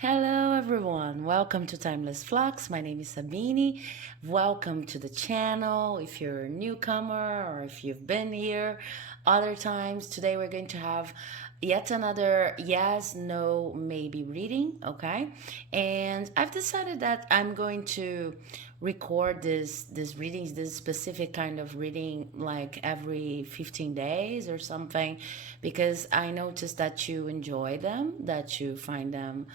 Hello everyone, welcome to Timeless Flux. My name is Sabine. Welcome to the channel. If you're a newcomer or if you've been here other times, today we're going to have yet another yes, no, maybe reading, okay? And I've decided that I'm going to record this readings, this specific kind of reading like every 15 days or something, because I noticed that you enjoy them, that you find them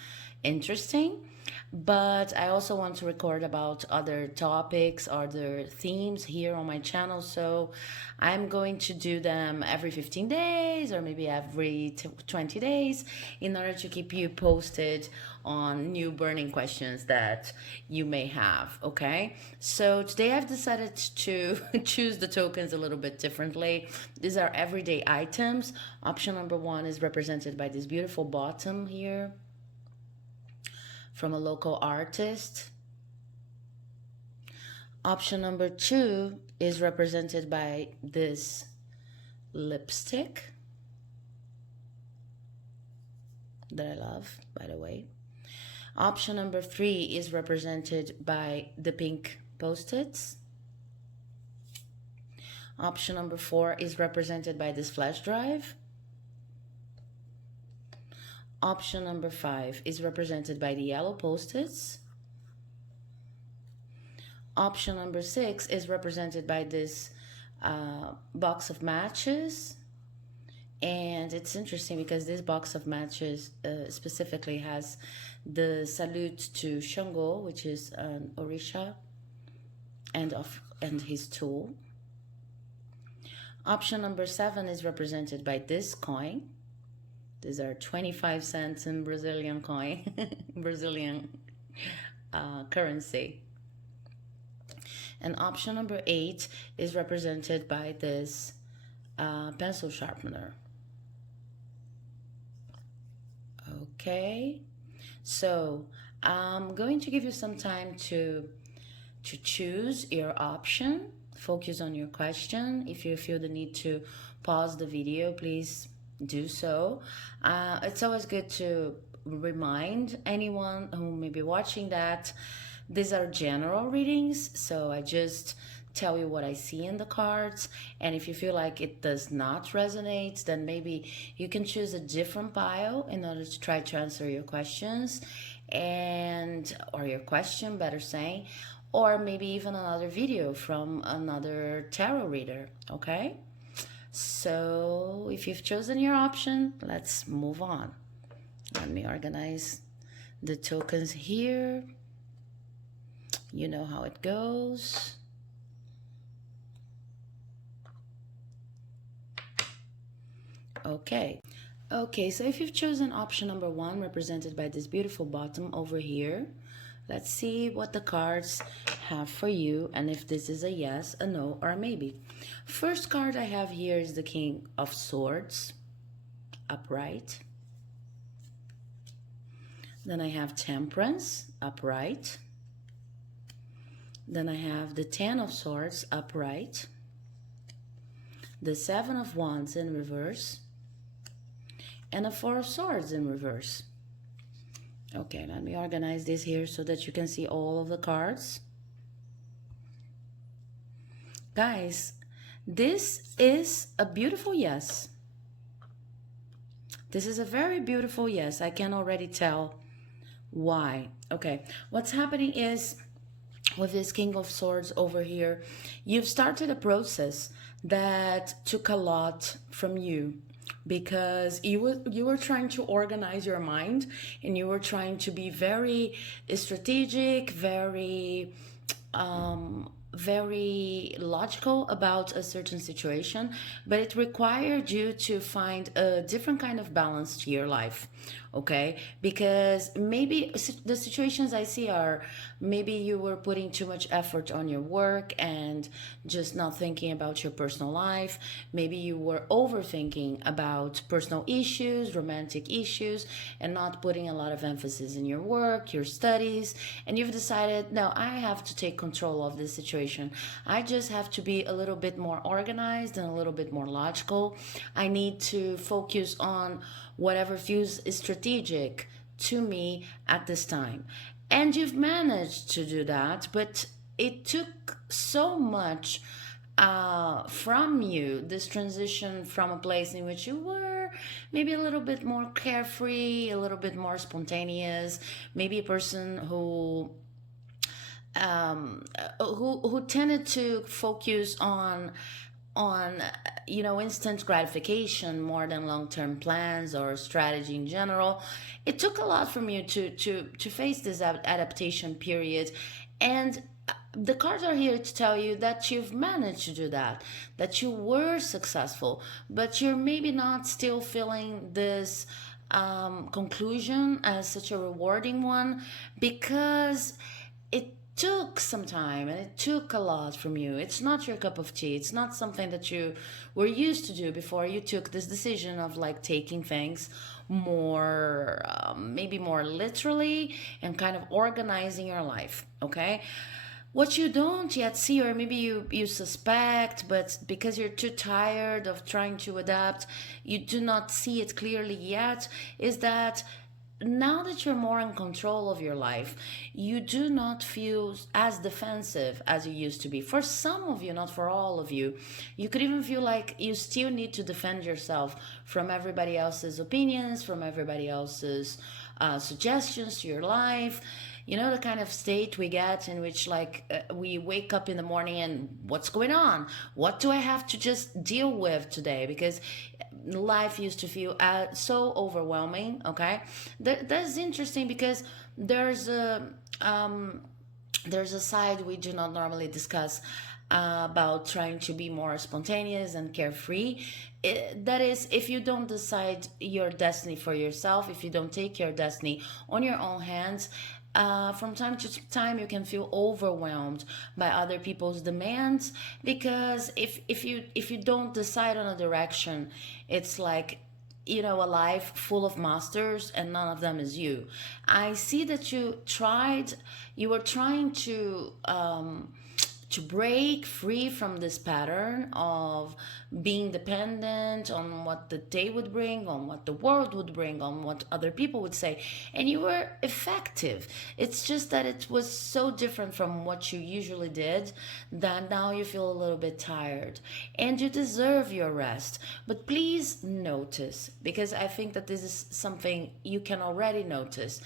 interesting. But I also want to record about other topics, other themes here on my channel. So I'm going to do them every 15 days or maybe every 20 days in order to keep you posted on new burning questions that you may have. Okay, so today I've decided to choose the tokens a little bit differently. These are everyday items. Option number one is represented by this beautiful bottom here from a local artist. Option number two is represented by this lipstick that I love, by the way. Option number three is represented by the pink post-its. Option number four is represented by this flash drive. Option number five is represented by the yellow post-its. Option number six is represented by this box of matches. And it's interesting because this box of matches specifically has the salute to Xangô, which is an Orisha, and his tool. Option number seven is represented by this coin. These are 25 cents in Brazilian coin, Brazilian currency. And option number eight is represented by this pencil sharpener. Okay, so I'm going to give you some time to choose your option. Focus on your question. If you feel the need to pause the video, please do so. It's always good to remind anyone who may be watching that these are general readings, so I just tell you what I see in the cards, and if you feel like it does not resonate, then maybe you can choose a different pile in order to try to answer your questions, or your question, better saying, or maybe even another video from another tarot reader, okay? So if you've chosen your option, let's move on. Let me organize the tokens here. You know how it goes. Okay, so if you've chosen option number one, represented by this beautiful bottom over here, let's see what the cards have for you and if this is a yes, a no, or a maybe. First card I have here is the King of Swords, upright. Then I have Temperance, upright. Then I have the Ten of Swords, upright. The Seven of Wands in reverse. And a Four of Swords in reverse. Okay, let me organize this here so that you can see all of the cards. Guys, this is a beautiful yes. This is a very beautiful yes. I can already tell why. Okay, what's happening is with this King of Swords over here, you've started a process that took a lot from you, because you were trying to organize your mind, and you were trying to be very strategic, very logical about a certain situation, but it required you to find a different kind of balance to your life, okay? Because maybe the situations I see are, maybe you were putting too much effort on your work and just not thinking about your personal life. Maybe you were overthinking about personal issues, romantic issues, and not putting a lot of emphasis in your work, your studies, and you've decided, no, I have to take control of this situation. I just have to be a little bit more organized and a little bit more logical. I need to focus on whatever feels strategic to me at this time. And you've managed to do that, but it took so much from you, this transition from a place in which you were maybe a little bit more carefree, a little bit more spontaneous, maybe a person who tended to focus on instant gratification more than long-term plans or strategy in general. It took a lot from you to face this adaptation period, and the cards are here to tell you that you've managed to do that, that you were successful, but you're maybe not still feeling this conclusion as such a rewarding one, because it took some time and it took a lot from you. It's not your cup of tea. It's not something that you were used to do before you took this decision of like taking things more, maybe more literally, and kind of organizing your life. Okay. What you don't yet see, or maybe you suspect, but because you're too tired of trying to adapt, you do not see it clearly yet, is that now that you're more in control of your life, you do not feel as defensive as you used to be. For some of you, not for all of you, you could even feel like you still need to defend yourself from everybody else's opinions, from everybody else's suggestions to your life. You know, the kind of state we get in which we wake up in the morning and what's going on? What do I have to just deal with today? Because life used to feel so overwhelming. Okay, that's interesting because there's a side we do not normally discuss about trying to be more spontaneous and carefree. That is, if you don't decide your destiny for yourself, if you don't take your destiny on your own hands, from time to time you can feel overwhelmed by other people's demands, because if you don't decide on a direction, it's like, you know, a life full of masters and none of them is you. I see that you were trying to break free from this pattern of being dependent on what the day would bring, on what the world would bring, on what other people would say. And you were effective. It's just that it was so different from what you usually did that now you feel a little bit tired. And you deserve your rest. But please notice, because I think that this is something you can already notice,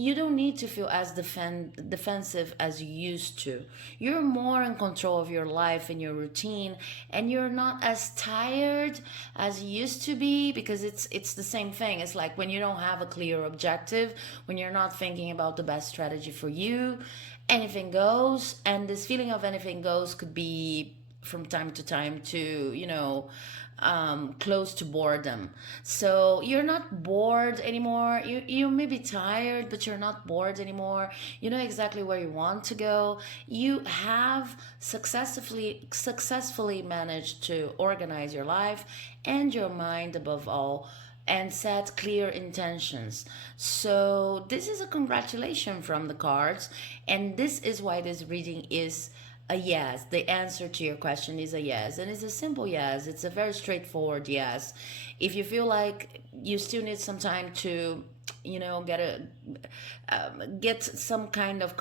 you don't need to feel as defensive as you used to. You're more in control of your life and your routine, and you're not as tired as you used to be, because it's the same thing. It's like when you don't have a clear objective, when you're not thinking about the best strategy for you, anything goes. And this feeling of anything goes could be from time to time to, close to boredom. So you're not bored anymore. You may be tired, but you're not bored anymore. You know exactly where you want to go. You have successfully managed to organize your life and your mind above all, and set clear intentions. So this is a congratulation from the cards, and this is why this reading is a yes. The answer to your question is a yes, and it's a simple yes. It's a very straightforward yes. If you feel like you still need some time to, get some kind of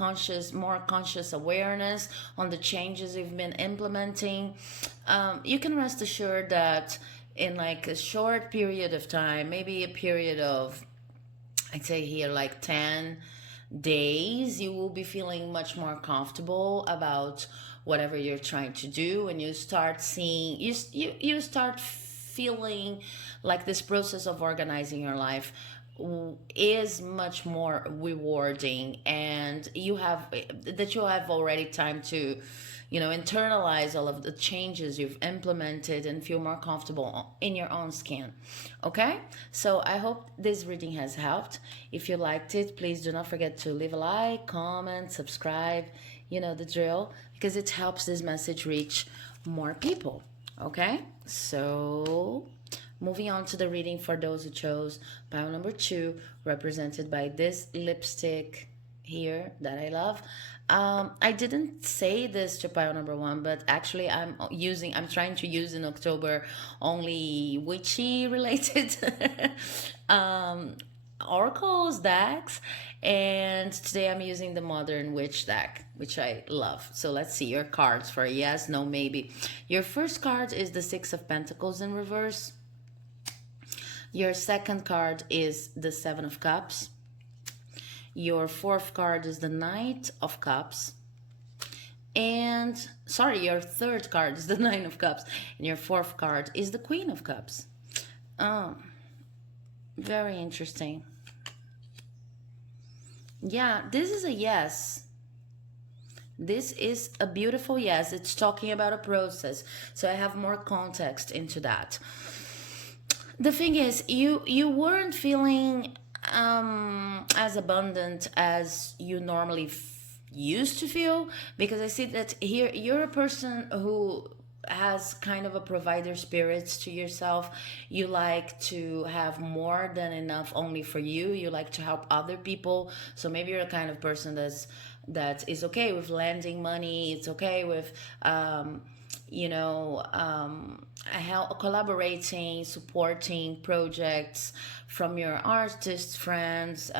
more conscious awareness on the changes you've been implementing, you can rest assured that in like a short period of time, maybe a period of, I'd say here like 10 days, you will be feeling much more comfortable about whatever you're trying to do, and you start seeing, you start feeling like this process of organizing your life is much more rewarding, and you have already time to internalize all of the changes you've implemented and feel more comfortable in your own skin. Okay, so I hope this reading has helped. If you liked it, please do not forget to leave a like, comment, subscribe. You know the drill, because it helps this message reach more people. Okay, so moving on to the reading for those who chose pile number 2, represented by this lipstick here that I love. I didn't say this to pile number 1, but actually I'm trying to use in October only witchy related oracles decks, and today I'm using the modern witch deck, which I love. So let's see your cards for yes, no, maybe. Your first card is the Six of Pentacles in reverse. Your second card is the Seven of Cups. Your fourth card is the Knight of Cups. And sorry, your third card is the Nine of Cups, and your fourth card is the Queen of Cups. Oh, very interesting. Yeah, this is a yes. This is a beautiful yes. It's talking about a process. So I have more context into that. The thing is, you weren't feeling as abundant as you normally used to feel, because I see that here you're a person who has kind of a provider spirit to yourself. You like to have more than enough only for you. You like to help other people. So maybe you're a kind of person that is okay with lending money. It's okay with you know, collaborating, supporting projects from your artist friends,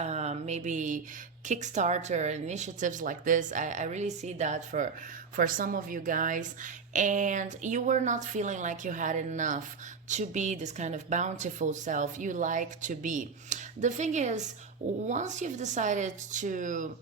maybe Kickstarter initiatives like this. I really see that for some of you guys, and you were not feeling like you had enough to be this kind of bountiful self you like to be. The thing is, once you've decided to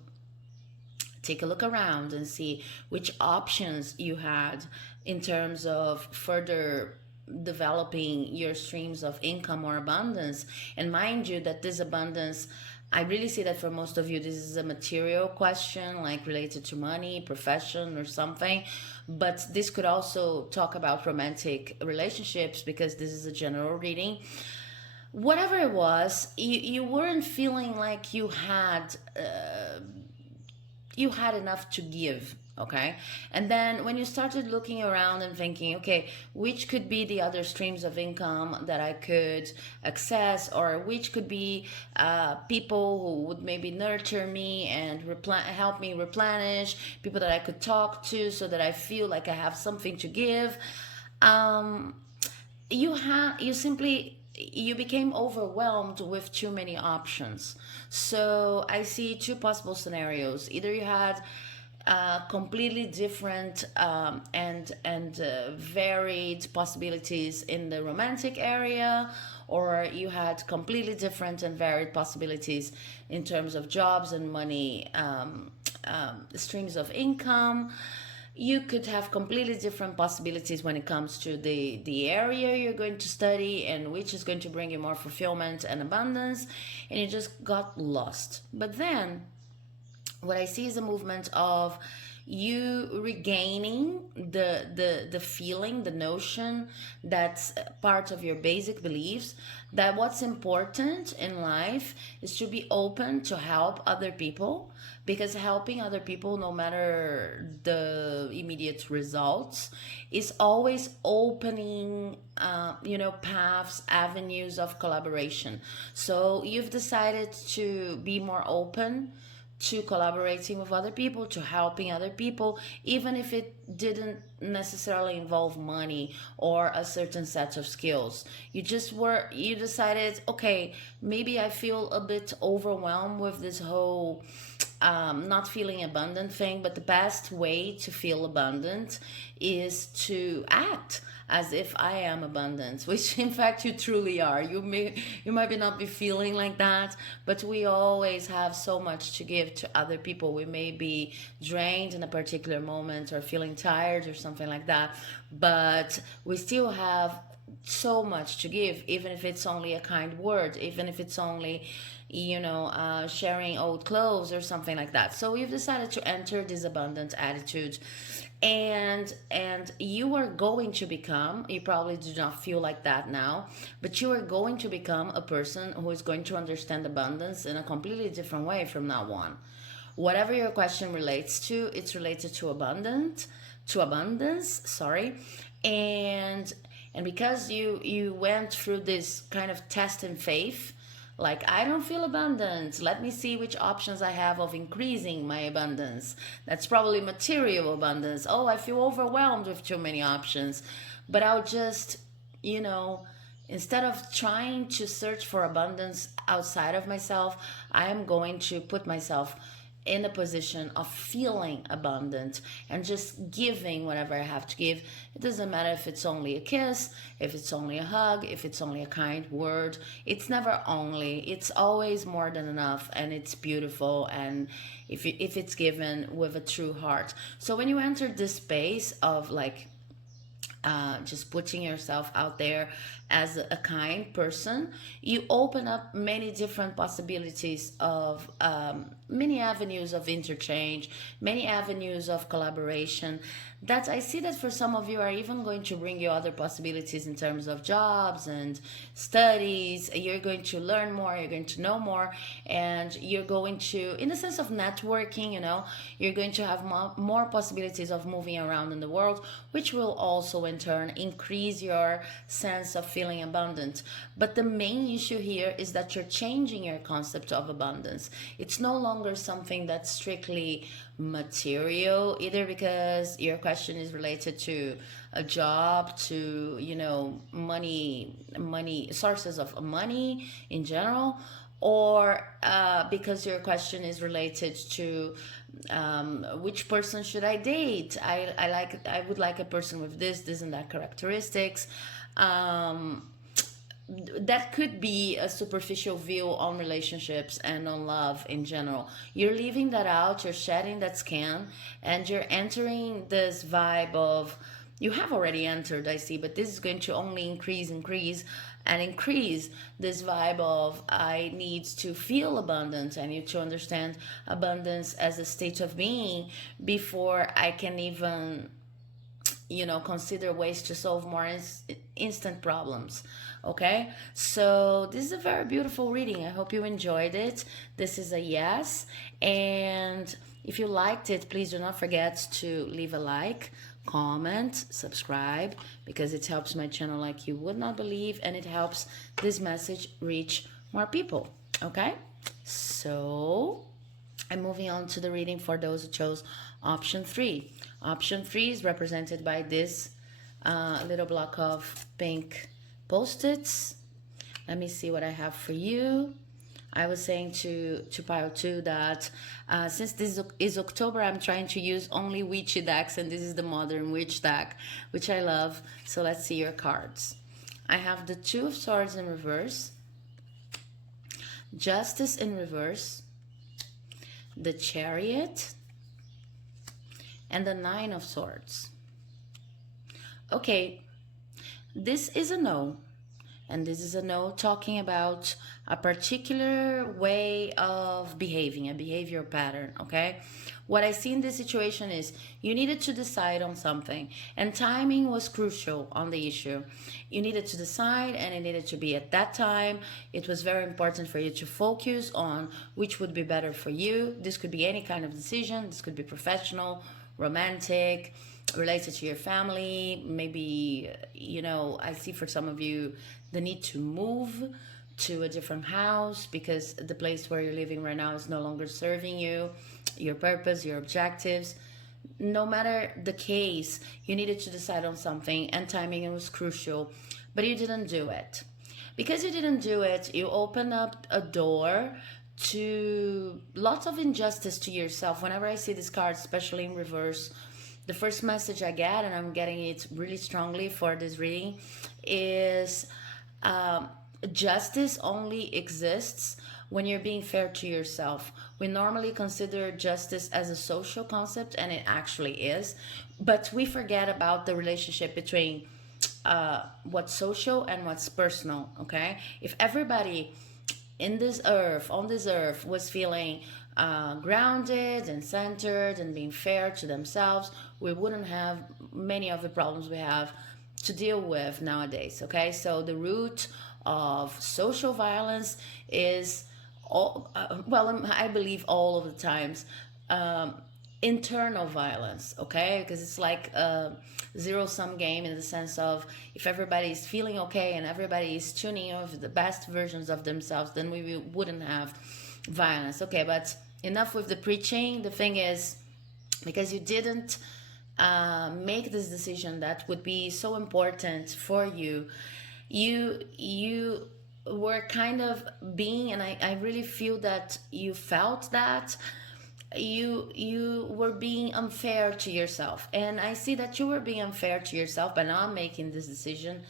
take a look around and see which options you had in terms of further developing your streams of income or abundance. And mind you that this abundance, I really see that for most of you this is a material question, like related to money, profession, or something. But this could also talk about romantic relationships, because this is a general reading. Whatever it was, you weren't feeling like you had enough to give. Okay. And then when you started looking around and thinking, okay, which could be the other streams of income that I could access, or which could be people who would maybe nurture me and help me replenish, people that I could talk to so that I feel like I have something to give. um, you became overwhelmed with too many options. So I see two possible scenarios. Either you had completely different and varied possibilities in the romantic area, or you had completely different and varied possibilities in terms of jobs and money, streams of income. You could have completely different possibilities when it comes to the area you're going to study and which is going to bring you more fulfillment and abundance, and you just got lost. But then what I see is a movement of you regaining the feeling, the notion that's part of your basic beliefs, that what's important in life is to be open to help other people, because helping other people, no matter the immediate results, is always opening paths, avenues of collaboration. So you've decided to be more open to collaborating with other people, to helping other people, even if it didn't necessarily involve money or a certain set of skills. You decided, okay, maybe I feel a bit overwhelmed with this whole not feeling abundant thing, but the best way to feel abundant is to act as if I am abundant, which in fact you truly are. You might not be feeling like that, but we always have so much to give to other people. We may be drained in a particular moment or feeling tired or something like that, but we still have so much to give, even if it's only a kind word, even if it's only sharing old clothes or something like that. So you've decided to enter this abundant attitude, and you are going to become, you probably do not feel like that now, but you are going to become a person who is going to understand abundance in a completely different way from now on. Whatever your question relates to, it's related to abundance, sorry. And because you went through this kind of test in faith, like, I don't feel abundant, let me see which options I have of increasing my abundance. That's probably material abundance. Oh, I feel overwhelmed with too many options, but I'll just, you know, instead of trying to search for abundance outside of myself, I am going to put myself in a position of feeling abundant and just giving whatever I have to give. It doesn't matter if it's only a kiss, if it's only a hug, if it's only a kind word. It's never only, it's always more than enough, and it's beautiful, and if it's given with a true heart. So when you enter this space of like just putting yourself out there as a kind person, you open up many different possibilities of many avenues of interchange, many avenues of collaboration. That I see that for some of you are even going to bring you other possibilities in terms of jobs and studies. You're going to learn more, you're going to know more, and you're going to, in the sense of networking, you know, you're going to have more possibilities of moving around in the world, which will also in turn increase your sense of feeling abundant. But the main issue here is that you're changing your concept of abundance. It's no longer something that's strictly material, either because your question is related to a job, to, you know, money sources of money in general, or because your question is related to which person should I date. I would like a person with this and that characteristics. That could be a superficial view on relationships and on love in general. You're leaving that out, you're shedding that skin, and you're entering this vibe of, you have already entered, I see, but this is going to only increase this vibe of, I need to feel abundance. I need to understand abundance as a state of being before I can even, you know, consider ways to solve more instant problems. Okay, so this is a very beautiful reading. I hope you enjoyed it. This is a yes, and if you liked it, please do not forget to leave a like, comment, subscribe, because it helps my channel like you would not believe, and it helps this message reach more people. Okay, so I'm moving on to the reading for those who chose option 3. Option 3 is represented by this little block of pink post-its. Let me see what I have for you. I was saying to pile 2 that since this is October, I'm trying to use only witchy decks, and this is the modern witch deck, which I love. So let's see your cards. I have the 2 of Swords in reverse, Justice in reverse, the Chariot, and the 9 of Swords. Okay, this is a no, and this is a no talking about a particular way of behaving, a behavior pattern, okay? What I see in this situation is you needed to decide on something, and timing was crucial on the issue. You needed to decide, and it needed to be at that time. It was very important for you to focus on which would be better for you. This could be any kind of decision. This could be professional, romantic, related to your family. Maybe, you know, I see for some of you the need to move to a different house because the place where you're living right now is no longer serving you, your purpose, your objectives. No matter the case, you needed to decide on something, and timing was crucial, but you didn't do it. Because you didn't do it, you open up a door to lots of injustice to yourself. Whenever I see this card, especially in reverse, the first message I get, and I'm getting it really strongly for this reading, is justice only exists when you're being fair to yourself. We normally consider justice as a social concept, and it actually is, but we forget about the relationship between what's social and what's personal, okay? If everybody on this earth was feeling grounded and centered and being fair to themselves, we wouldn't have many of the problems we have to deal with nowadays, okay? So the root of social violence is I believe all of the times internal violence, okay? Because it's like a zero-sum game in the sense of, if everybody is feeling okay and everybody is tuning in with the best versions of themselves, then we wouldn't have violence. Okay, but enough with the preaching. The thing is, because you didn't make this decision that would be so important for you, You were kind of being, and I really feel that you felt that you were being unfair to yourself, and I see that you were being unfair to yourself by not making this decision,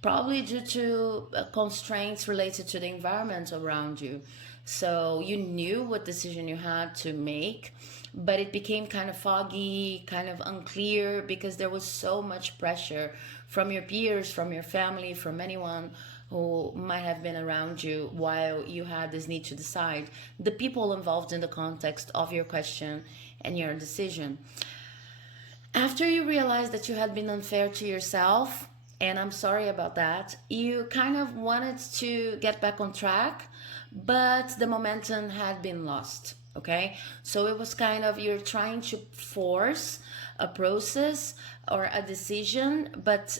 probably due to constraints related to the environment around you. So you knew what decision you had to make, but it became kind of foggy, kind of unclear, because there was so much pressure from your peers, from your family, from anyone who might have been around you while you had this need to decide. The people involved in the context of your question and your decision. After you realized that you had been unfair to yourself, and I'm sorry about that, you kind of wanted to get back on track, but the momentum had been lost. Okay, so it was kind of, you're trying to force a process or a decision, but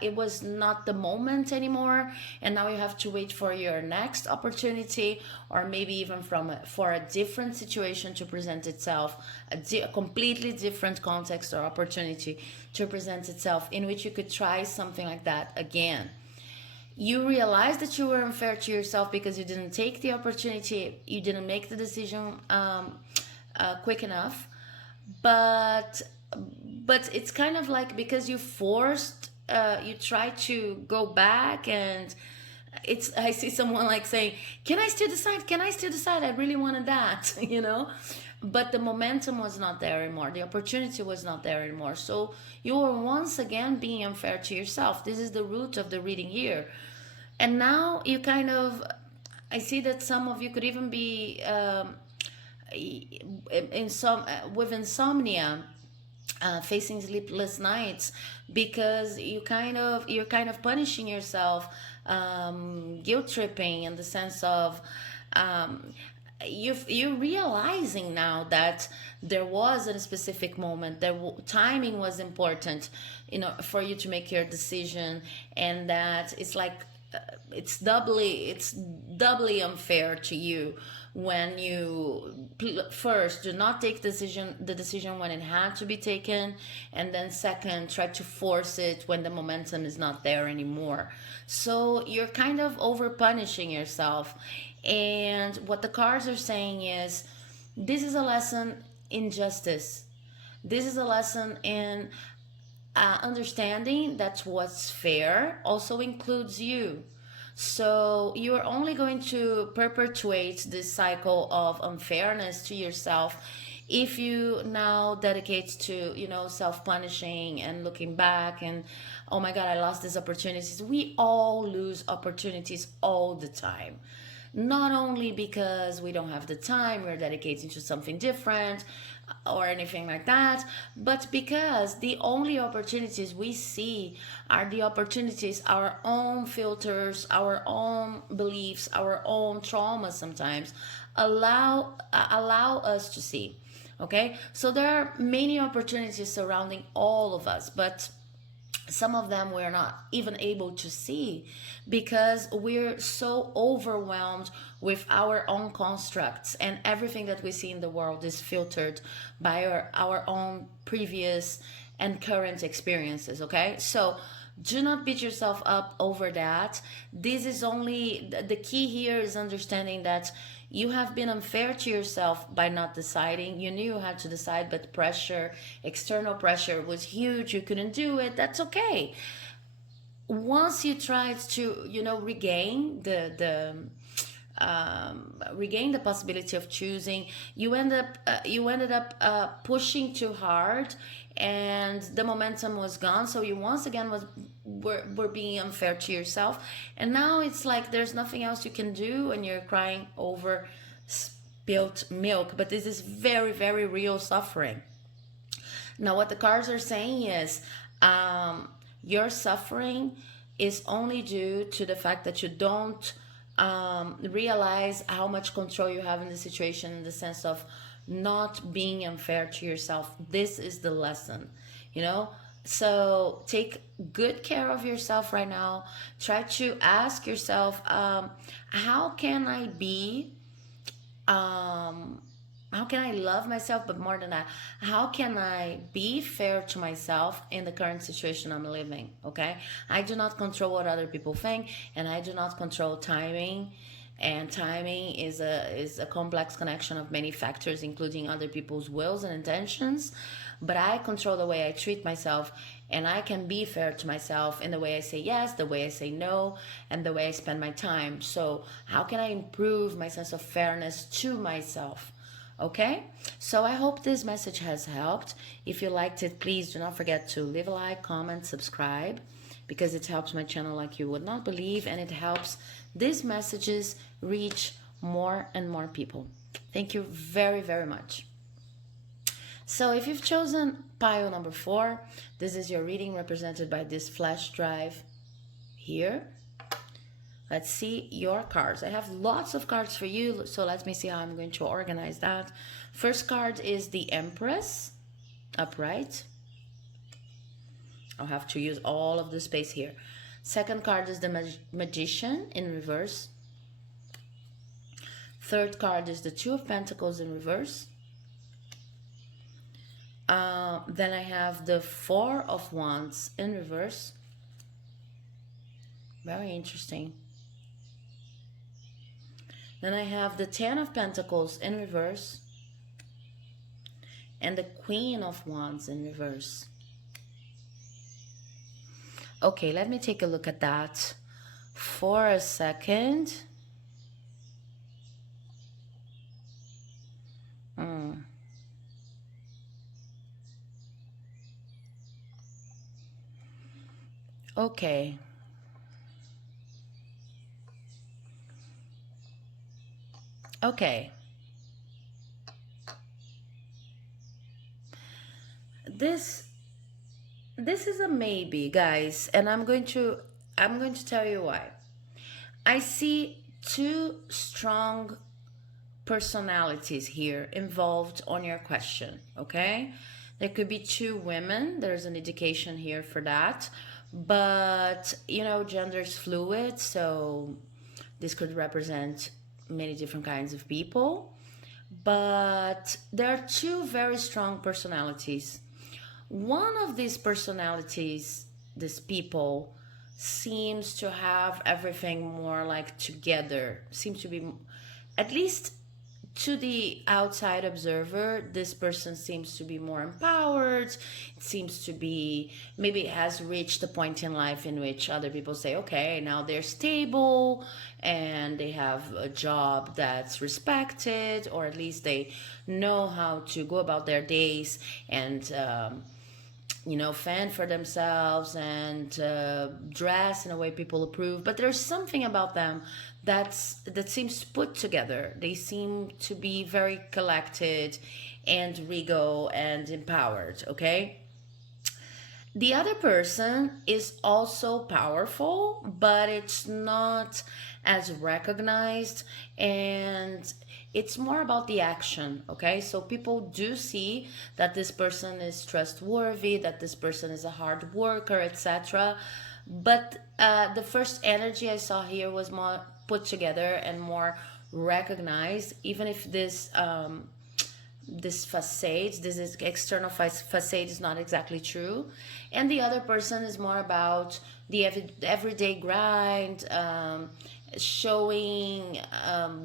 it was not the moment anymore, and now you have to wait for your next opportunity, or maybe even for a different situation to present itself, a completely different context or opportunity to present itself, in which you could try something like that again. You realize that you were unfair to yourself because you didn't take the opportunity, you didn't make the decision quick enough, but it's kind of like, because you forced, you try to go back, and it's, I see someone like saying, can I still decide, can I still decide, I really wanted that, you know, but the momentum was not there anymore, the opportunity was not there anymore, so you were once again being unfair to yourself. This is the root of the reading here. And now you kind of, I see that some of you could even be in some with insomnia, facing sleepless nights, because you're kind of punishing yourself, guilt tripping, in the sense of, you're realizing now that there was a specific moment, timing was important, you know, for you to make your decision, and that it's like, it's doubly unfair to you when you first do not take the decision when it had to be taken, and then second try to force it when the momentum is not there anymore. So you're kind of over punishing yourself, and what the cards are saying is, this is a lesson in justice, this is a lesson in understanding that what's fair also includes you. So you're only going to perpetuate this cycle of unfairness to yourself if you now dedicate to, you know, self-punishing and looking back and, oh my God, I lost these opportunities. We all lose opportunities all the time, not only because we don't have the time, we're dedicating to something different or anything like that, but because the only opportunities we see are the opportunities our own filters, our own beliefs, our own traumas sometimes allow us to see. Okay, so there are many opportunities surrounding all of us, but some of them we're not even able to see because we're so overwhelmed with our own constructs, and everything that we see in the world is filtered by our own previous and current experiences. Okay, so do not beat yourself up over that. This is only the key here is understanding that you have been unfair to yourself by not deciding. You knew you had to decide, but pressure, external pressure was huge. You couldn't do it. That's okay. Once you tried to, you know, regain the possibility of choosing, you ended up pushing too hard, and the momentum was gone. So you once again were being unfair to yourself, and now it's like there's nothing else you can do, and you're crying over spilt milk. But this is very, very real suffering. Now what the cards are saying is, your suffering is only due to the fact that you don't realize how much control you have in the situation, in the sense of not being unfair to yourself. This is the lesson, you know. So take good care of yourself right now. Try to ask yourself, how can I be how can I love myself, but more than that, how can I be fair to myself in the current situation I'm living? Okay, I do not control what other people think, and I do not control timing, and timing is a complex connection of many factors, including other people's wills and intentions. But I control the way I treat myself, and I can be fair to myself in the way I say yes, the way I say no, and the way I spend my time. So how can I improve my sense of fairness to myself? Okay, so I hope this message has helped. If you liked it, please do not forget to leave a like, comment, subscribe, because it helps my channel like you would not believe, and it helps these messages reach more and more people. Thank you very, very much. So if you've chosen pile number 4, this is your reading represented by this flash drive here. Let's see your cards. I have lots of cards for you, so let me see how I'm going to organize that. First card is the Empress, upright. I'll have to use all of the space here. Second card is the Magician in reverse. Third card is the Two of Pentacles in reverse. Then I have the Four of Wands in reverse. Very interesting. Then I have the Ten of Pentacles in reverse. And the Queen of Wands in reverse. Okay, let me take a look at that for a second. Okay. Okay. This is a maybe, guys, and I'm going to tell you why. I see two strong personalities here involved on your question, okay? There could be two women. There's an indication here for that. But, you know, gender is fluid, so this could represent many different kinds of people. But there are two very strong personalities. One of these personalities, these people, seems to have everything more like together. Seems to be, at least to the outside observer, this person seems to be more empowered. It seems to be, maybe has reached a point in life in which other people say, okay, now they're stable and they have a job that's respected, or at least they know how to go about their days and you know, fend for themselves and dress in a way people approve. But there's something about them that seems put together. They seem to be very collected and regal and empowered, okay? The other person is also powerful, but it's not as recognized, and it's more about the action, okay? So people do see that this person is trustworthy, that this person is a hard worker, etc. But the first energy I saw here was more put together and more recognized, even if this this facade, this is external facade, is not exactly true. And the other person is more about the everyday grind, showing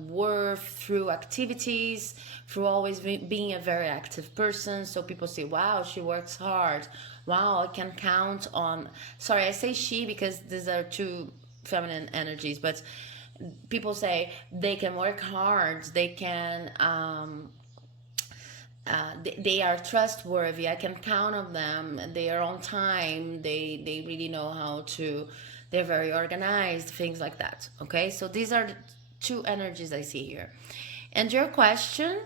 worth through activities, through always being a very active person. So people say, wow, she works hard. Wow, I can count on, sorry, I say she because these are two feminine energies, but people say they can work hard, they can they are trustworthy, I can count on them, they are on time, they really know how to, they're very organized, things like that, okay? So these are the two energies I see here. And your question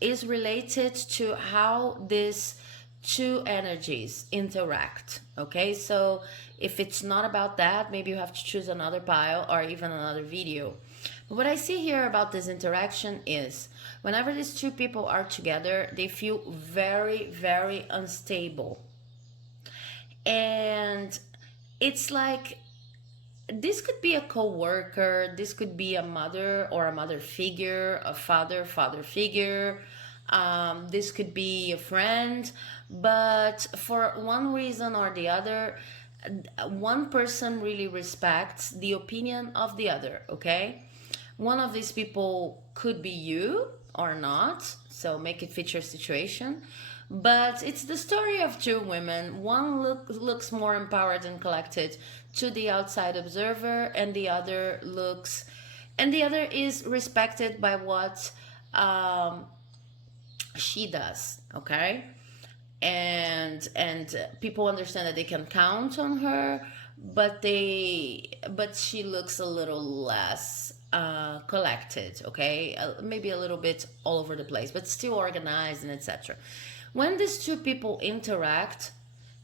is related to how these two energies interact, okay? So if it's not about that, maybe you have to choose another pile or even another video. But what I see here about this interaction is whenever these two people are together, they feel very, very unstable. And it's like this could be a co-worker, this could be a mother or a mother figure, a father figure, this could be a friend, but for one reason or the other, one person really respects the opinion of the other, okay? One of these people could be you or not, so make it fit your situation. But it's the story of two women. One looks more empowered and collected to the outside observer, and the other is respected by what she does. Okay, and people understand that they can count on her, but she looks a little less collected, okay, maybe a little bit all over the place, but still organized and etc. When these two people interact,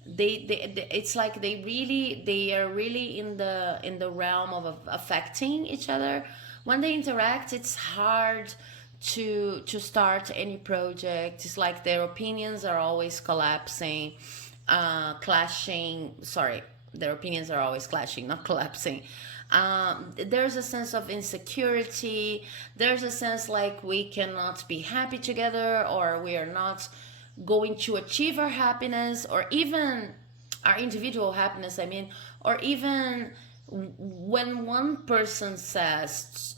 they it's like they are really in the realm of affecting each other. When they interact, it's hard to start any project. It's like their opinions are always collapsing, clashing. Sorry, their opinions are always clashing, not collapsing. There's a sense of insecurity. There's a sense like we cannot be happy together, or we are not going to achieve our happiness, or even our individual happiness, I mean, or even when one person says,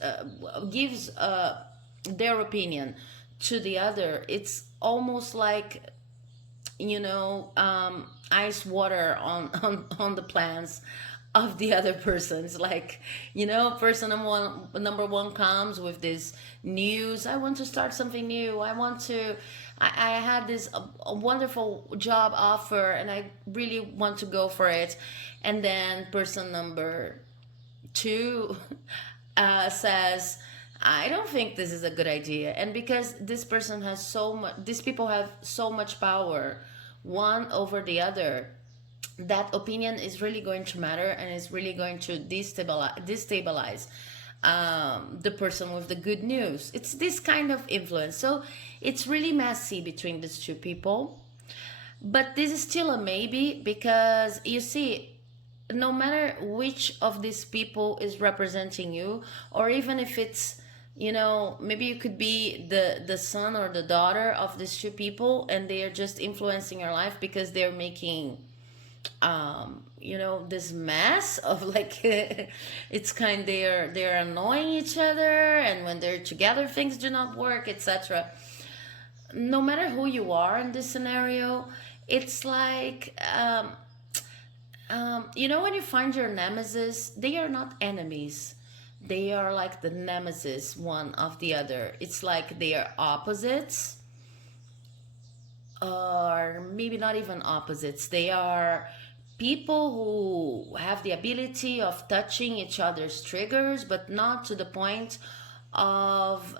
gives their opinion to the other, it's almost like, you know, ice water on the plans of the other person. It's like, you know, person number one comes with this news: I want to start something new, I had this a wonderful job offer and I really want to go for it. And then person number two says, I don't think this is a good idea. And because this person has so much, these people have so much power one over the other, that opinion is really going to matter and is really going to destabilize the person with the good news. It's this kind of influence. So it's really messy between these two people. But this is still a maybe, because you see, no matter which of these people is representing you, or even if it's, you know, maybe you could be the son or the daughter of these two people, and they are just influencing your life because they're making you know, this mess of like it's kind, they're annoying each other, and when they're together things do not work, etc. No matter who you are in this scenario, it's like you know, when you find your nemesis, they are not enemies, they are like the nemesis one of the other. It's like they are opposites, or maybe not even opposites. They are people who have the ability of touching each other's triggers, but not to the point of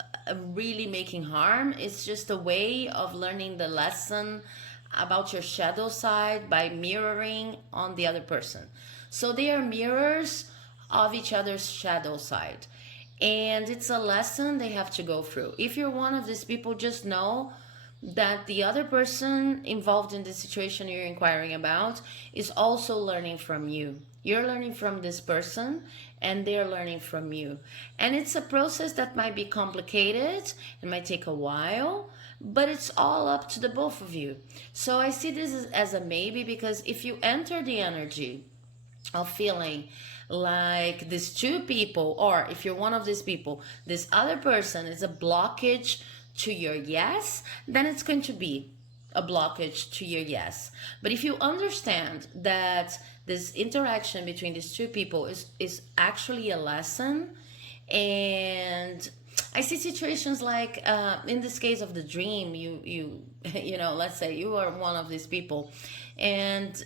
really making harm. It's just a way of learning the lesson about your shadow side by mirroring on the other person. So they are mirrors of each other's shadow side. And it's a lesson they have to go through. If you're one of these people, just know that the other person involved in the situation you're inquiring about is also learning from you. You're learning from this person and they're learning from you. And it's a process that might be complicated, it might take a while, but it's all up to the both of you. So I see this as a maybe, because if you enter the energy of feeling like these two people, or if you're one of these people, this other person is a blockage to your yes, then it's going to be a blockage to your yes. But if you understand that this interaction between these two people is actually a lesson, and I see situations like in this case of the dream, you know, let's say you are one of these people, and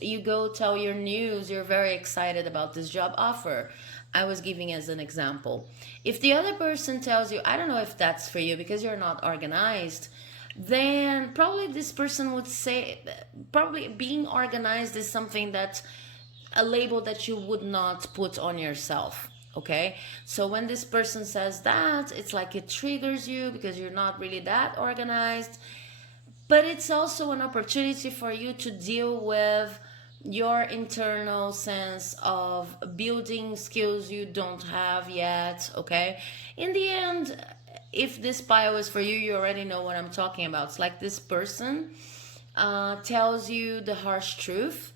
you go tell your news, you're very excited about this job offer I was giving as an example. If the other person tells you, I don't know if that's for you because you're not organized, then probably this person would say, probably being organized is something that, a label that you would not put on yourself. Okay, so when this person says that, it's like it triggers you because you're not really that organized. But it's also an opportunity for you to deal with your internal sense of building skills you don't have yet, okay? In the end, if this pile is for you, you already know what I'm talking about. It's like this person tells you the harsh truth,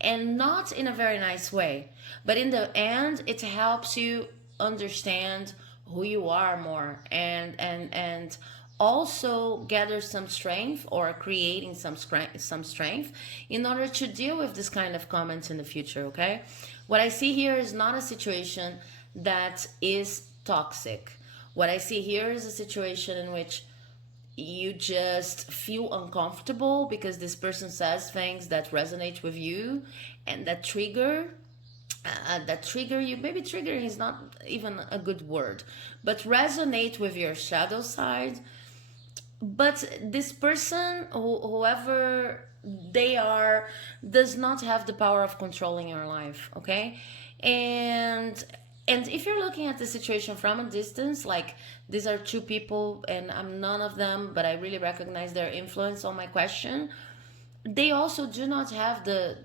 and not in a very nice way, but in the end it helps you understand who you are more, and also gather some strength, or creating some strength in order to deal with this kind of comments in the future. Okay, what I see here is not a situation that is toxic. What I see here is a situation in which you just feel uncomfortable because this person says things that resonate with you, and that trigger you. Maybe triggering is not even a good word, but resonate with your shadow side. But this person, whoever they are, does not have the power of controlling your life. Okay, and if you're looking at the situation from a distance, like these are two people and I'm none of them, but I really recognize their influence on my question, they also do not have the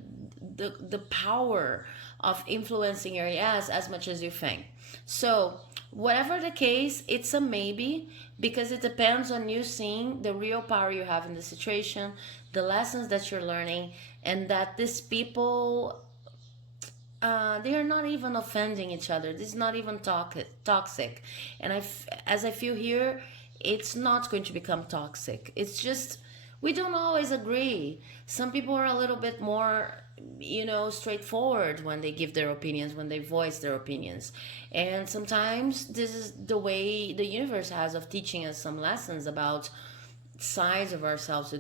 power of influencing your yes as much as you think. So whatever the case, it's a maybe, because it depends on you seeing the real power you have in the situation, the lessons that you're learning, and that these people, they are not even offending each other. This is not even toxic. And as I feel here, it's not going to become toxic. It's just we don't always agree. Some people are a little bit more, straightforward when they give their opinions, when they voice their opinions. And sometimes this is the way the universe has of teaching us some lessons about sides of ourselves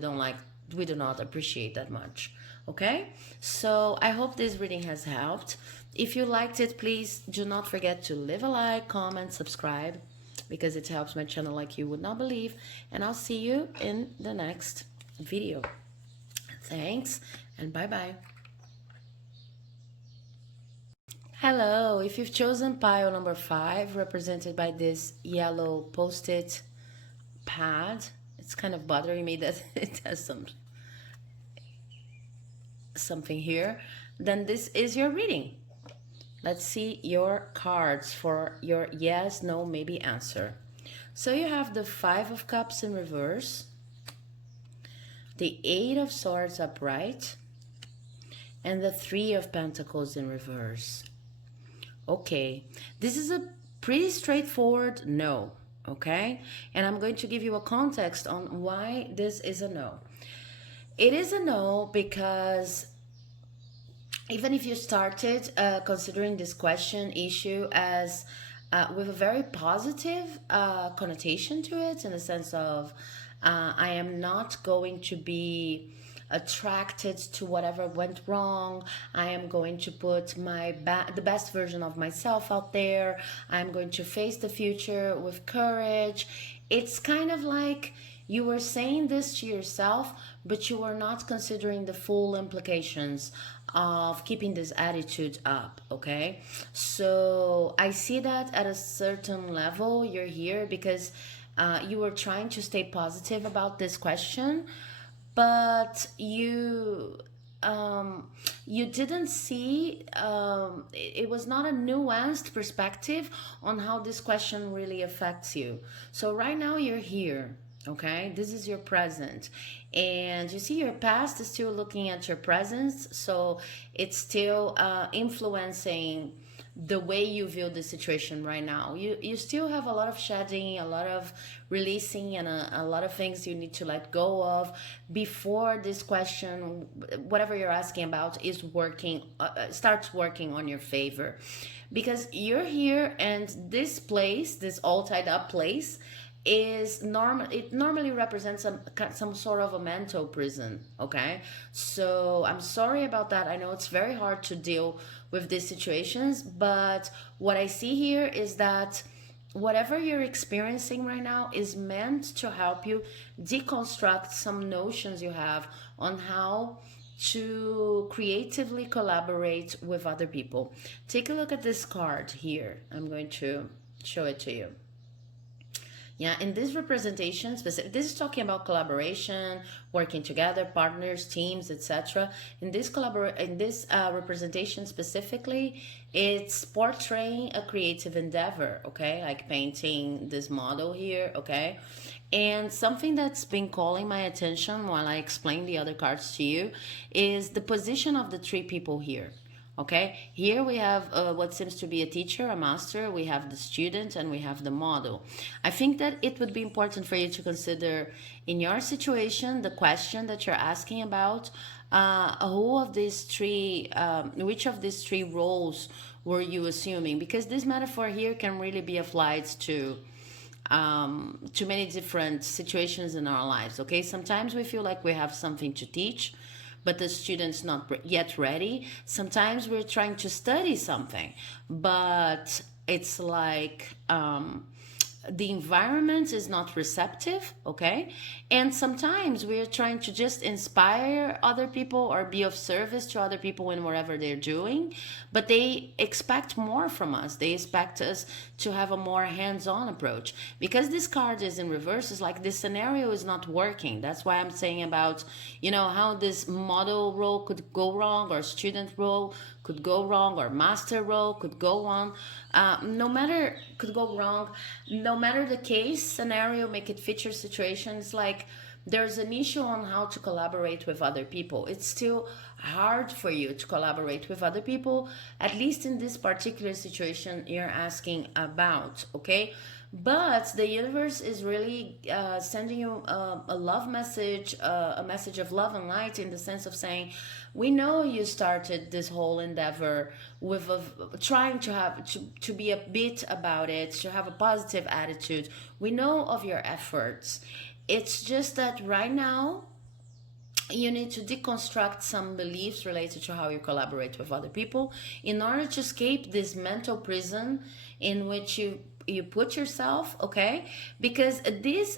we do not appreciate that much. Okay, so I hope this reading has helped. If you liked it, please do not forget to leave a like, comment, subscribe, because it helps my channel like you would not believe. And I'll see you in the next video. Thanks, and bye bye. Hello, if you've chosen pile number 5, represented by this yellow post-it pad, it's kind of bothering me that it has something here, then this is your reading. Let's see your cards for your yes, no, maybe answer. So you have the 5 of Cups in reverse, the 8 of Swords upright, and the 3 of Pentacles in reverse. Okay, this is a pretty straightforward no, okay? And I'm going to give you a context on why this is a no. It is a no because even if you started considering this question issue as with a very positive connotation to it, in the sense of I am not going to be attracted to whatever went wrong. I am going to put the best version of myself out there. I'm going to face the future with courage. It's kind of like you were saying this to yourself, but you were not considering the full implications of keeping this attitude up, okay? So I see that at a certain level you're here because you were trying to stay positive about this question, but you didn't see, it was not a nuanced perspective on how this question really affects you. So right now you're here, okay? This is your present, and you see your past is still looking at your present, so it's still influencing the way you view the situation right now. You still have a lot of shedding, a lot of releasing, and a lot of things you need to let go of before this question, whatever you're asking about, is working, starts working on your favor. Because you're here, and this place, this all tied up place, is normal. It normally represents some sort of a mental prison, okay? So I'm sorry about that. I know it's very hard to deal with these situations, but what I see here is that whatever you're experiencing right now is meant to help you deconstruct some notions you have on how to creatively collaborate with other people. Take a look at this card here. I'm going to show it to you. Yeah, in this representation, specific, this is talking about collaboration, working together, partners, teams, etc. In this representation specifically, it's portraying a creative endeavor. Okay, like painting this model here. Okay, and something that's been calling my attention while I explain the other cards to you is the position of the three people here. Okay, here we have what seems to be a teacher, a master, we have the student, and we have the model. I think that it would be important for you to consider in your situation the question that you're asking about, which of these three roles were you assuming? Because this metaphor here can really be applied to many different situations in our lives. Okay, sometimes we feel like we have something to teach, but the student's not yet ready. Sometimes we're trying to study something, but it's like the environment is not receptive. Okay, and sometimes we're trying to just inspire other people or be of service to other people in whatever they're doing, but they expect more from us. They expect us to have a more hands-on approach. Because this card is in reverse, it's like this scenario is not working. That's why I'm saying about, how this model role could go wrong, or student role could go wrong, or master role could go on. Could go wrong. No matter the case, scenario, make it fit your situation. It's like there's an issue on how to collaborate with other people. It's still hard for you to collaborate with other people, at least in this particular situation you're asking about. Okay, but the universe is really sending you a love message, a message of love and light, in the sense of saying, we know you started this whole endeavor with trying to be a bit about it, to have a positive attitude. We know of your efforts. It's just that right now you need to deconstruct some beliefs related to how you collaborate with other people in order to escape this mental prison in which you put yourself. Okay, because these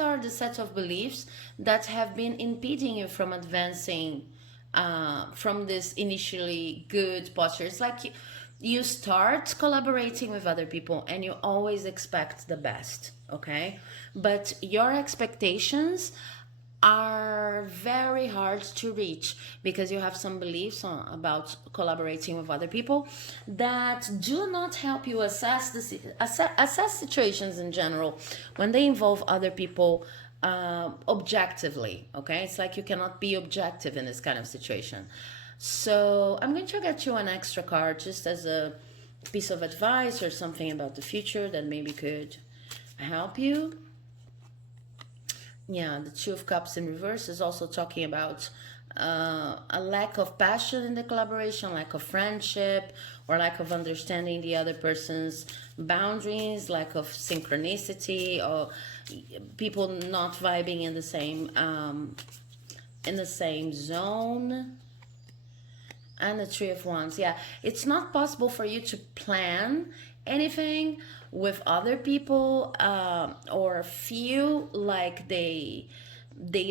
are the set of beliefs that have been impeding you from advancing from this initially good posture. It's like you start collaborating with other people and you always expect the best. Okay, but your expectations are very hard to reach because you have some beliefs about collaborating with other people that do not help you assess situations in general when they involve other people objectively. Okay, it's like you cannot be objective in this kind of situation. So I'm going to get you an extra card just as a piece of advice or something about the future that maybe could help you. Yeah, the Two of Cups in reverse is also talking about a lack of passion in the collaboration, lack of friendship, or lack of understanding the other person's boundaries, lack of synchronicity, or people not vibing in the same zone. And the Three of Wands. Yeah, it's not possible for you to plan anything with other people or feel like they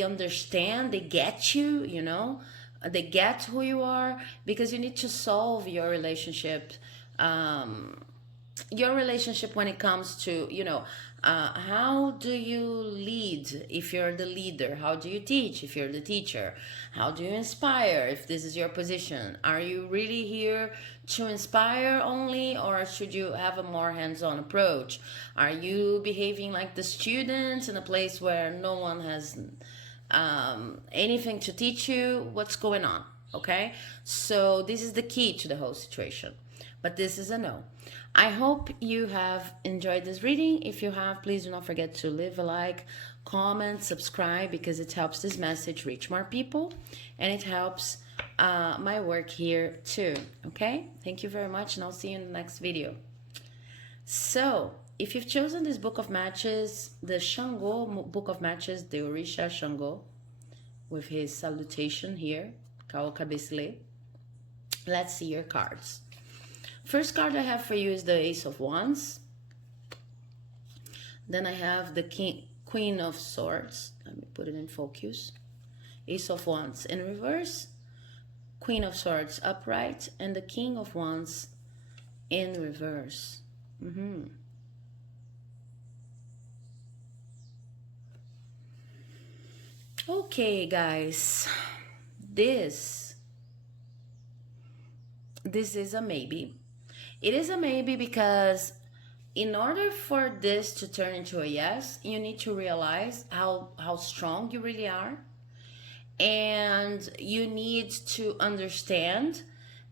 understand, they get you, they get who you are, because you need to solve your relationship when it comes to how do you lead if you're the leader, how do you teach if you're the teacher, how do you inspire if this is your position. Are you really here to inspire only, or should you have a more hands-on approach? Are you behaving like the student in a place where no one has anything to teach you? What's going on? Okay, so this is the key to the whole situation, but this is a no. I hope you have enjoyed this reading. If you have, please do not forget to leave a like, comment, subscribe, because it helps this message reach more people and it helps my work here too. Okay, thank you very much, and I'll see you in the next video. So if you've chosen this book of matches, the Xangô book of matches, the Orisha Xangô, with his salutation here, Kao Kabesile, let's see your cards. First card I have for you is the Ace of Wands. Then I have the Queen of Swords. Let me put it in focus. Ace of Wands in reverse, Queen of Swords upright, and the King of Wands in reverse. Okay, guys, this this is a maybe. It is a maybe because in order for this to turn into a yes, you need to realize how strong you really are, and you need to understand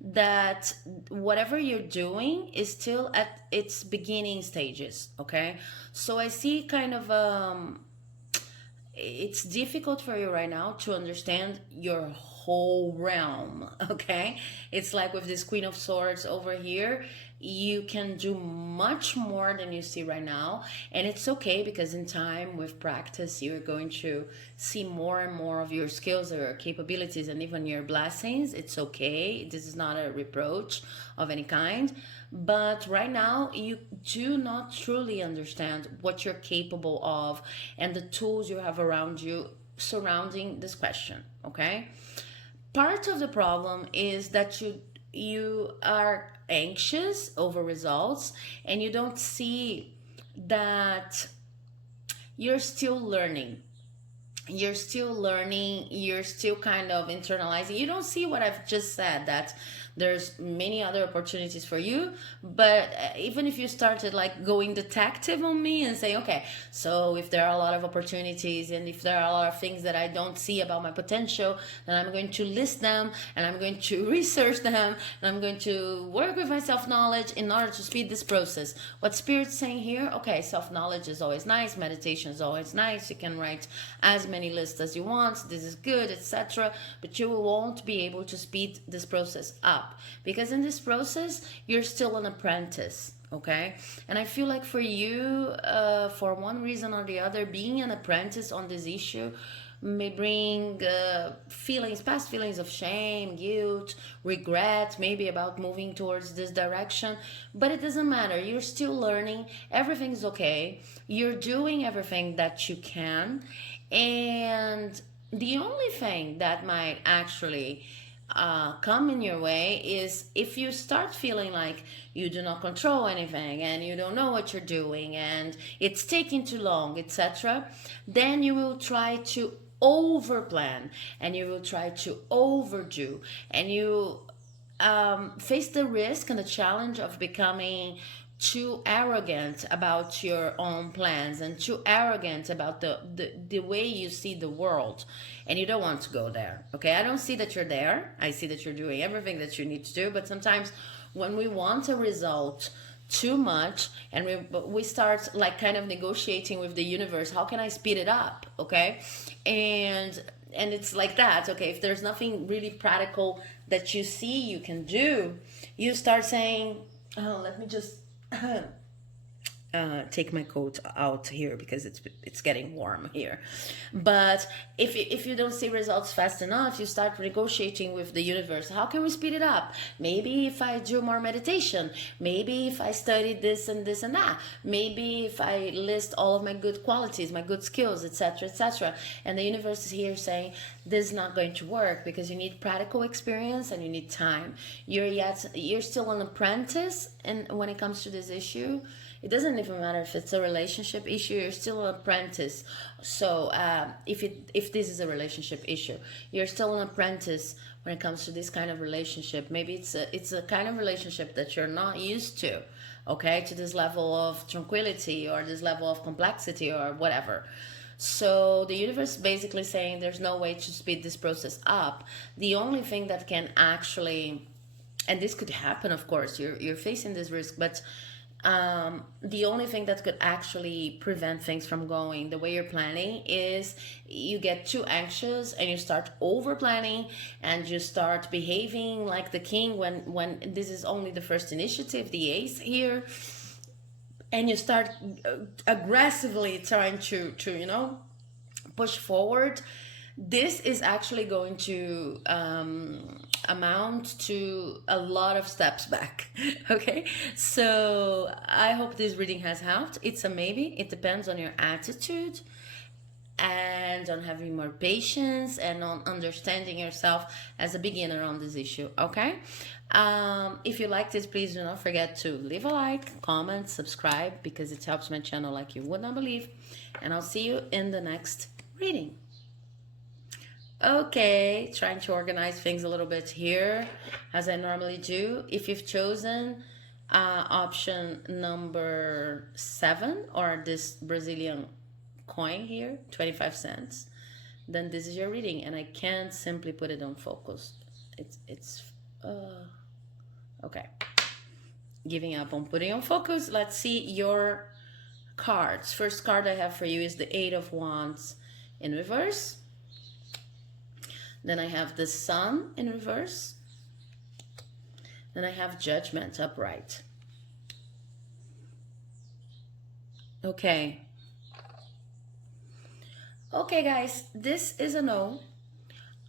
that whatever you're doing is still at its beginning stages. Okay, so I see kind of it's difficult for you right now to understand your whole realm. Okay, it's like with this Queen of Swords over here, you can do much more than you see right now, and it's okay, because in time, with practice, you're going to see more and more of your skills or your capabilities and even your blessings. It's okay, this is not a reproach of any kind, but right now you do not truly understand what you're capable of and the tools you have around you surrounding this question. Okay, part of the problem is that you are anxious over results, and you don't see that you're still learning. You're still kind of internalizing. You don't see what I've just said, that there's many other opportunities for you, but even if you started like going detective on me and say, okay, so if there are a lot of opportunities and if there are a lot of things that I don't see about my potential, then I'm going to list them and I'm going to research them and I'm going to work with my self-knowledge in order to speed this process. What Spirit's saying here, okay, self-knowledge is always nice, meditation is always nice, you can write as many lists as you want, this is good, etc., but you won't be able to speed this process up, because in this process you're still an apprentice. Okay, and I feel like for you, for one reason or the other, being an apprentice on this issue may bring past feelings of shame, guilt, regret, maybe about moving towards this direction. But it doesn't matter, you're still learning, everything's okay, you're doing everything that you can, and the only thing that might actually come in your way is if you start feeling like you do not control anything and you don't know what you're doing and it's taking too long, etc., then you will try to overplan and you will try to overdo, and you face the risk and the challenge of becoming too arrogant about your own plans and too arrogant about the way you see the world, and you don't want to go there. Okay, I don't see that you're there, I see that you're doing everything that you need to do, but sometimes when we want a result too much and we start like kind of negotiating with the universe, how can I speed it up? Okay, and it's like that. Okay, if there's nothing really practical that you see you can do, you start saying, oh, let me just take my coat out here because it's getting warm here. But if you don't see results fast enough, you start negotiating with the universe. How can we speed it up? Maybe if I do more meditation, maybe if I study this and this and that, maybe if I list all of my good qualities, my good skills, etc., etc. And the universe is here saying this is not going to work because you need practical experience and you need time. You're still an apprentice, and when it comes to this issue, it doesn't even matter if it's a relationship issue, you're still an apprentice. So if this is a relationship issue, you're still an apprentice when it comes to this kind of relationship. Maybe it's a kind of relationship that you're not used to, okay, to this level of tranquility or this level of complexity or whatever. So the universe is basically saying there's no way to speed this process up. The only thing that can actually, and this could happen, of course, you're facing this risk, but the only thing that could actually prevent things from going the way you're planning is you get too anxious and you start over planning and you start behaving like the king when this is only the first initiative, the ace here, and you start aggressively trying to push forward. This is actually going to amount to a lot of steps back. Okay, so I hope this reading has helped. It's a maybe. It depends on your attitude and on having more patience and on understanding yourself as a beginner on this issue. Okay, if you like this, please do not forget to leave a like, comment, subscribe, because it helps my channel like you would not believe, and I'll see you in the next reading. Okay, trying to organize things a little bit here, as I normally do. If you've chosen option number 7, or this Brazilian coin here, 25 cents, then this is your reading, and I can't simply put it on focus. It's okay. Giving up on putting on focus. Let's see your cards. First card I have for you is the Eight of Wands in reverse. Then I have the Sun in reverse. Then I have Judgment upright. Okay. Okay, guys, this is a no.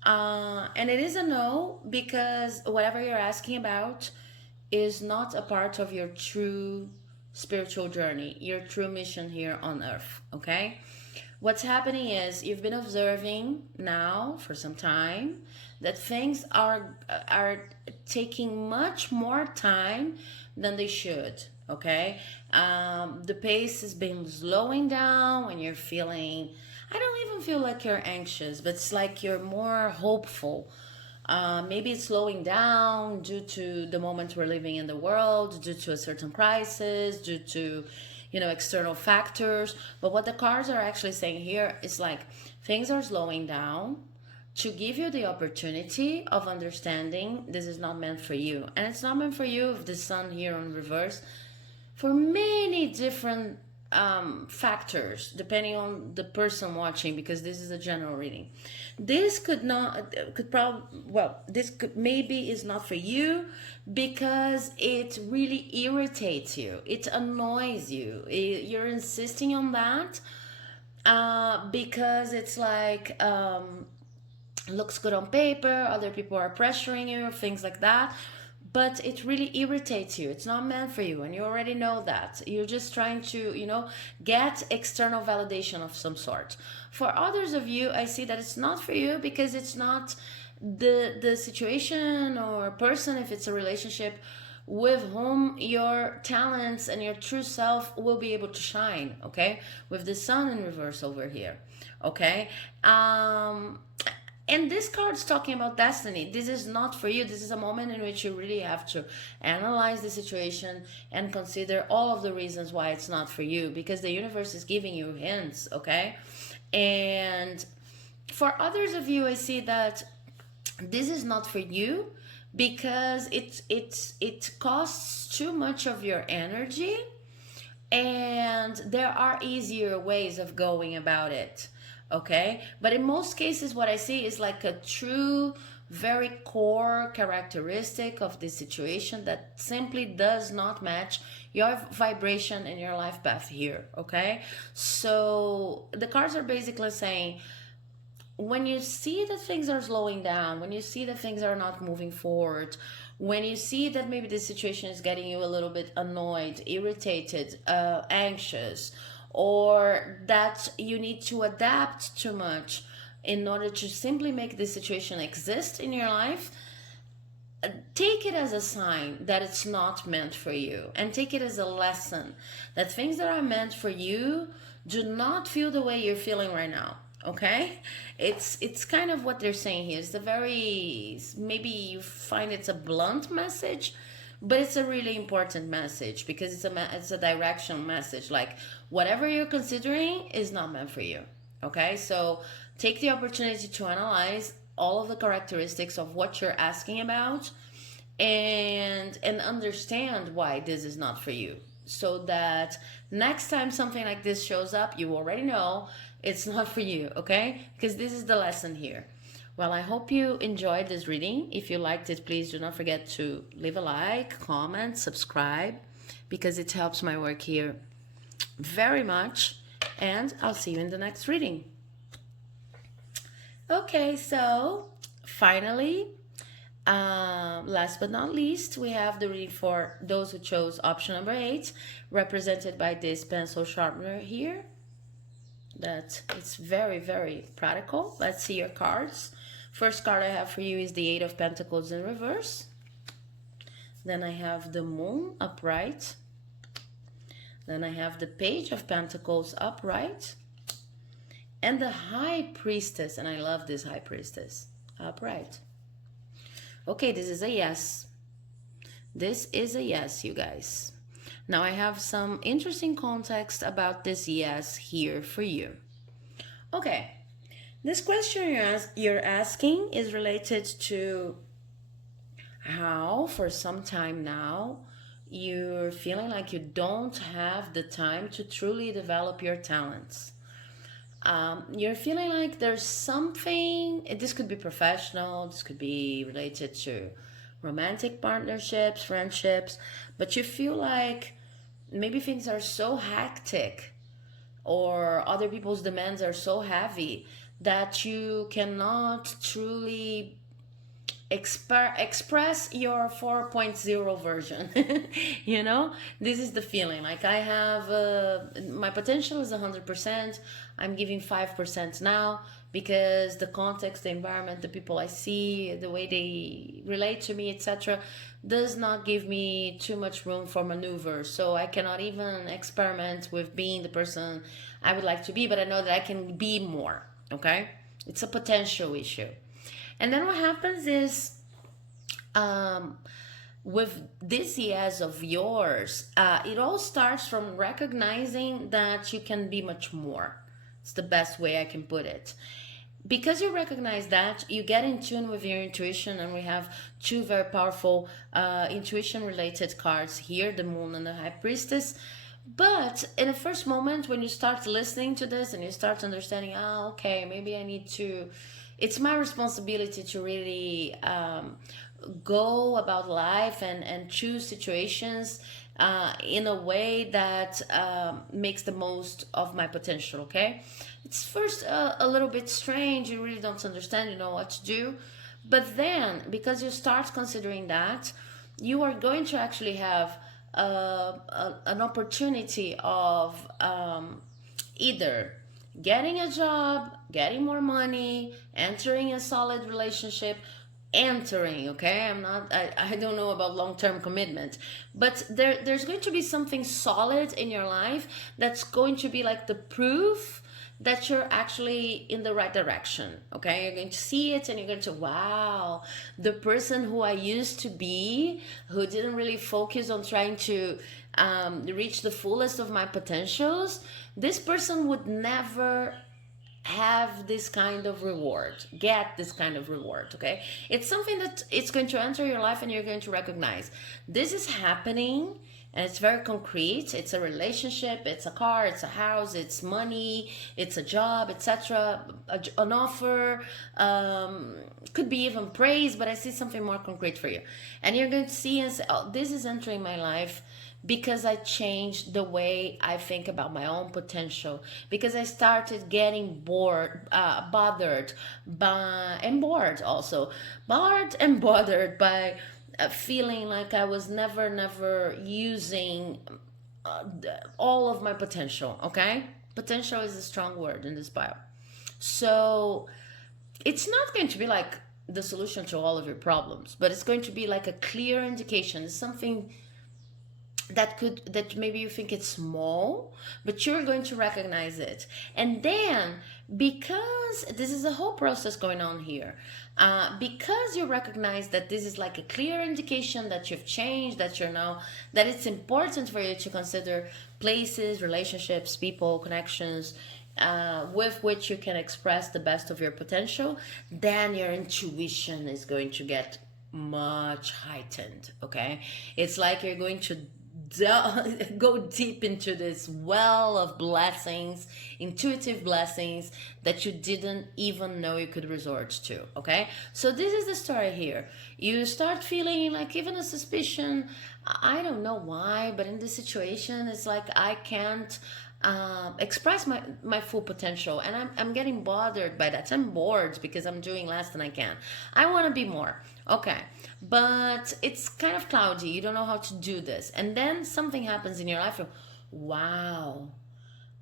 And it is a no because whatever you're asking about is not a part of your true spiritual journey, your true mission here on earth, okay? What's happening is you've been observing now for some time that things are taking much more time than they should, okay? The pace has been slowing down when you're feeling, I don't even feel like you're anxious, but it's like you're more hopeful. Maybe it's slowing down due to the moment we're living in the world, due to a certain crisis, due to, you know, external factors. But what the cards are actually saying here is like things are slowing down to give you the opportunity of understanding this is not meant for you. And it's not meant for you if the Sun here on reverse for many different factors depending on the person watching, because this is a general reading. This this could maybe is not for you because it really irritates you, it annoys you, you're insisting on that because it's like looks good on paper, other people are pressuring you, things like that, but it really irritates you. It's not meant for you, and you already know that. You're just trying to, you know, get external validation of some sort. For others of you, I see that it's not for you because it's not the situation or person, if it's a relationship, with whom your talents and your true self will be able to shine, okay? With the Sun in reverse over here, okay? And this card's talking about destiny. This is not for you. This is a moment in which you really have to analyze the situation and consider all of the reasons why it's not for you, because the universe is giving you hints, okay? And for others of you, I see that this is not for you because it costs too much of your energy, and there are easier ways of going about it, okay? But in most cases what I see is like a true, very core characteristic of this situation that simply does not match your vibration and your life path here, okay? So the cards are basically saying, when you see that things are slowing down, when you see that things are not moving forward, when you see that maybe the situation is getting you a little bit annoyed, irritated, anxious, or that you need to adapt too much in order to simply make this situation exist in your life, take it as a sign that it's not meant for you, and take it as a lesson that things that are meant for you do not feel the way you're feeling right now, okay? It's kind of what they're saying here. It's a very, maybe you find it's a blunt message, but it's a really important message because it's a direction message, like whatever you're considering is not meant for you, okay? So take the opportunity to analyze all of the characteristics of what you're asking about, and understand why this is not for you, so that next time something like this shows up, you already know it's not for you, okay? Because this is the lesson here. Well, I hope you enjoyed this reading. If you liked it, please do not forget to leave a like, comment, subscribe, because it helps my work here very much. And I'll see you in the next reading. Okay, so finally, last but not least, we have the reading for those who chose option number 8, represented by this pencil sharpener here. That it's very, very practical. Let's see your cards. First card I have for you is the Eight of Pentacles in reverse. Then I have the Moon upright. Then I have the Page of Pentacles upright. And the high priestess, and I love this high priestess, upright. Okay, this is a yes. This is a yes, you guys. Now I have some interesting context about this yes here for you. Okay, this question you're asking is related to how for some time now you're feeling like you don't have the time to truly develop your talents. You're feeling like there's something, this could be professional, this could be related to romantic partnerships, friendships, but you feel like maybe things are so hectic or other people's demands are so heavy that you cannot truly express your 4.0 version. You know, this is the feeling like I have my potential is 100%. I'm giving 5% now because the context, the environment, the people I see, the way they relate to me, etc., does not give me too much room for maneuver. So I cannot even experiment with being the person I would like to be, but I know that I can be more. Okay, it's a potential issue. And then what happens is, with this yes of yours, it all starts from recognizing that you can be much more. It's the best way I can put it. Because you recognize that, you get in tune with your intuition, and we have two very powerful intuition related cards here, the moon and the high priestess. But in the first moment, when you start listening to this and you start understanding, oh, okay, maybe I need to, it's my responsibility to really go about life and choose situations in a way that makes the most of my potential, okay? It's first a little bit strange, you really don't understand, you know what to do. But then, because you start considering that, you are going to actually have an opportunity of either getting a job, getting more money, entering a solid relationship, okay, I don't know about long-term commitment, but there's going to be something solid in your life that's going to be like the proof that you're actually in the right direction. Okay, you're going to see it and you're going to, wow, the person who I used to be, who didn't really focus on trying to reach the fullest of my potentials, this person would never have this kind of reward, get this kind of reward. Okay, it's something that it's going to enter your life and you're going to recognize this is happening, and it's very concrete. It's a relationship, it's a car, it's a house, it's money, it's a job, etc., an offer, could be even praise, but I see something more concrete for you, and you're going to see and say, oh, this is entering my life because I changed the way I think about my own potential, because I started getting bothered and bothered by feeling like I was never using all of my potential, okay? Potential is a strong word in this bio. So it's not going to be like the solution to all of your problems, but it's going to be like a clear indication. It's something that maybe you think it's small, but you're going to recognize it. And then, because this is a whole process going on here, because you recognize that this is like a clear indication that you've changed, that you're now, that it's important for you to consider places, relationships, people, connections, with which you can express the best of your potential, then your intuition is going to get much heightened. Okay, it's like you're going to go deep into this well of blessings, intuitive blessings that you didn't even know you could resort to. Okay, so this is the story here. You start feeling like even a suspicion, I don't know why, but in this situation it's like I can't express my full potential, and I'm getting bothered by that. I'm bored because I'm doing less than I can. I want to be more. Okay, but it's kind of cloudy. You don't know how to do this, and then something happens in your life. Wow,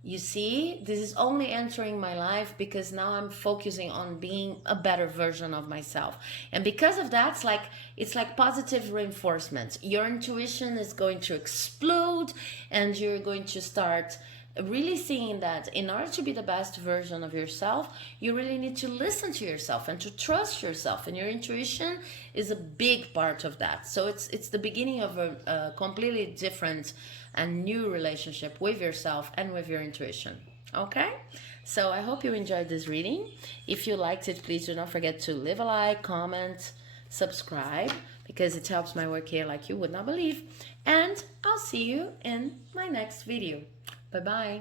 you see, this is only entering my life because now I'm focusing on being a better version of myself, and because of that, it's like positive reinforcement. Your intuition is going to explode, and you're going to start really seeing that in order to be the best version of yourself, you really need to listen to yourself and to trust yourself, and your intuition is a big part of that. So it's the beginning of a completely different and new relationship with yourself and with your intuition. Okay, so I hope you enjoyed this reading. If you liked it, please do not forget to leave a like, comment, subscribe, because it helps my work here like you would not believe. And I'll see you in my next video. Bye bye.